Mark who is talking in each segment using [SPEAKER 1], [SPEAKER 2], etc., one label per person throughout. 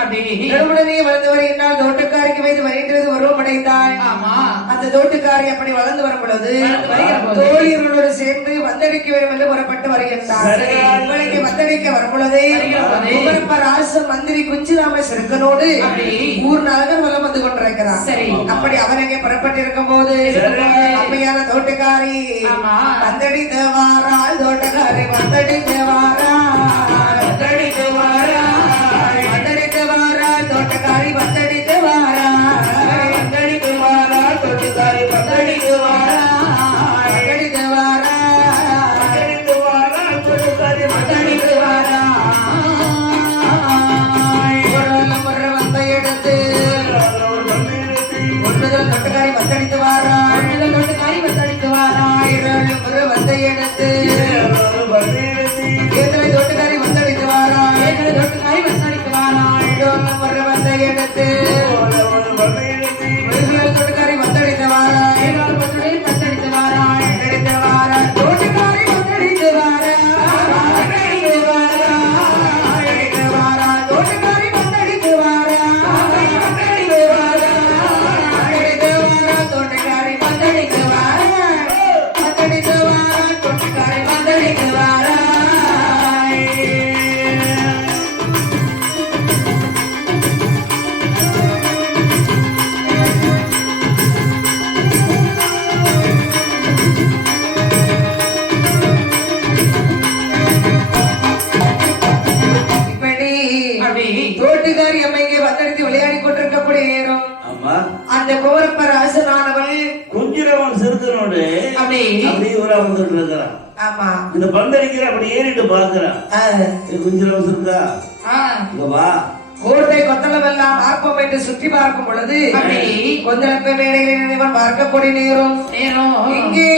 [SPEAKER 1] நெடுமுடனே வளர்ந்து வருகின்றால் தோட்டக்காரிக்கு வயது வருகின்றது
[SPEAKER 2] ஆமா
[SPEAKER 1] அந்த தோட்டக்காரி அப்படி வளர்ந்து வரும் பொழுது தோழியர்களோடு சேர்ந்து வந்தடிக்க வேண்டும் என்று புறப்பட்டு வருகின்றார். இவளுக்கு வந்தடிக்க வரும் பொழுது மந்திரி குஞ்சிராம செருக்கனோடு
[SPEAKER 2] அப்படி.
[SPEAKER 1] ஊர் நலகர் வலம் வந்து கொண்டிருக்கிறார். அப்படி அவர் அங்கே புறப்பட்டு இருக்கும் போது. அம்மையான தோட்டக்காரி
[SPEAKER 2] ஆமா.
[SPEAKER 1] வந்தடித்து வாராள் தோட்டக்காரி வந்தடித்து ஒன்றுதல் தொட்டக்காரி வந்தடித்து வாராள்
[SPEAKER 2] ஒன்றுதல் தொட்டுக்காரி வந்தடித்து வாராள்.
[SPEAKER 1] ஏழு முறை வந்த எடுத்து ஏதலை தொட்டக்காரி வந்தடித்து வாராள்
[SPEAKER 2] ஏழு தொட்டுக்காரி வந்தடித்து வாராள்.
[SPEAKER 1] ஏழு முறை வந்த எடுத்து தோட்டக்காரி தோட்டுக்காரி அம்மைக்கு வந்தடித்து விளையாடி கொண்டிருக்கக்கூடிய நேரம்.
[SPEAKER 3] ஆமா
[SPEAKER 1] அந்த குமரப்ப ராசனானவள்
[SPEAKER 3] குஞ்சிரவன் சிறுக்கனோடு
[SPEAKER 2] அப்படி.
[SPEAKER 3] ஊரா வந்துட்டு இருக்கிறான்.
[SPEAKER 1] ஆமா.
[SPEAKER 3] இந்த பந்தடிக்கிற அப்படி ஏறிட்டு பாக்குறான் இங்க வா.
[SPEAKER 1] கோட்டை கொத்தளமெல்லாம் பார்ப்போம் என்று சுற்றி பார்க்கும் பொழுது கொந்தளப்ப மேடையில் இவன் பார்க்கக்கூடிய நேரம்.
[SPEAKER 2] நேரம்.
[SPEAKER 1] இங்கே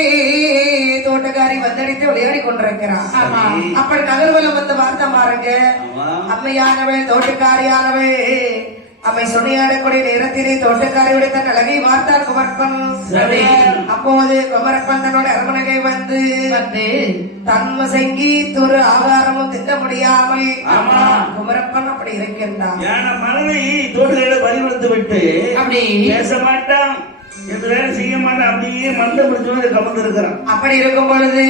[SPEAKER 1] தோட்டக்காரி வந்தடித்து விளையாடி கொண்டிருக்கிறான்.
[SPEAKER 2] ஆமா.
[SPEAKER 1] அப்படி. நகர்வலம் வந்து பார்த்த பாருங்க. அம்மையானவள் தோட்டக்காரியானவள் அம்மை சொன்னியாடக்கூடிய நேரத்திலே தோட்டக்காரியுடைய தன் அழகை பார்த்தார் குமரப்பன். அப்போது குமரப்பன் தன்னோட அரமனையை வந்து தன்மசங்கி துரு ஆகாரமும் திட்ட முடியாமல். குமரப்பன் அப்படி இருக்கின்றான்.
[SPEAKER 3] மனதை தோட்டங்களை பறிவெடுத்து விட்டு
[SPEAKER 2] அப்படி.
[SPEAKER 3] பேச மாட்டான். எந்த வேலை செய்ய மாட்டான். அப்படியே மண்டை பிடிச்சவன் கமர்ந்து இருக்கிறான்
[SPEAKER 1] அப்படி இருக்கும் பொழுது